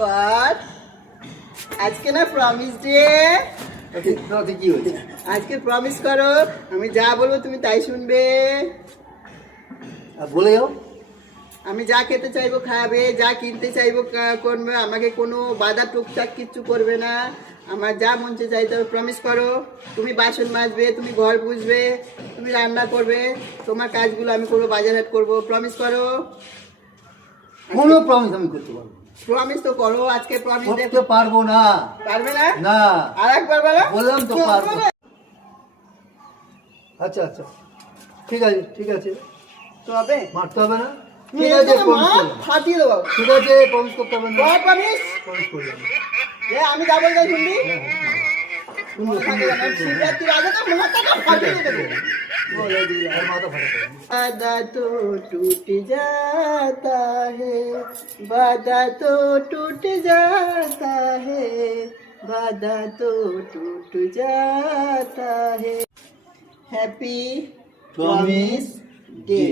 But আজকে না promise day. কি হয়েছে? আজকে প্রমিস করো, আমি যা বলবো তুমি তাই শুনবে। বলে যাও। আমি যা খেতে চাইবো খাবে, যা কিনতে চাইবো করবে, আমাকে কোনো বাধা টুকটাক কিচ্ছু করবে না। আমার যা মন চাইতে হবে প্রমিস করো। তুমি বাসন মাজবে, তুমি ঘর বুঝবে, তুমি রান্না করবে, তোমার কাজগুলো আমি করবো, বাজার হাট করবো। প্রমিস করো। কোনো প্রমিস আমি করতে পারবো? প্রমিস তো করো, আজকে প্রমিস করতে পারবো না। পারবে না? না। আর একবার বলো। বললাম তো পারবো। আচ্ছা আচ্ছা, ঠিক আছে ঠিক আছে। তো হবে? মারতে হবে না? ঠিক আছে, প্রমিস করলাম। ফাটিয়ে দেবো। ঠিক আছে, প্রমিস করতে হবে না। প্রমিস। প্রমিস করলাম। আমি যা বলতে শুনবি। শুনবো শুনবো। শিবরাত্রির আগে তো মাথাটা ফাটিয়ে দেবো। বলে দিলাম, আর মাথা ফাটাতে হবে না। वादा तो टूट जाता है, वादा तो टूट जाता है, वादा तो टूट जाता है। Happy promise day.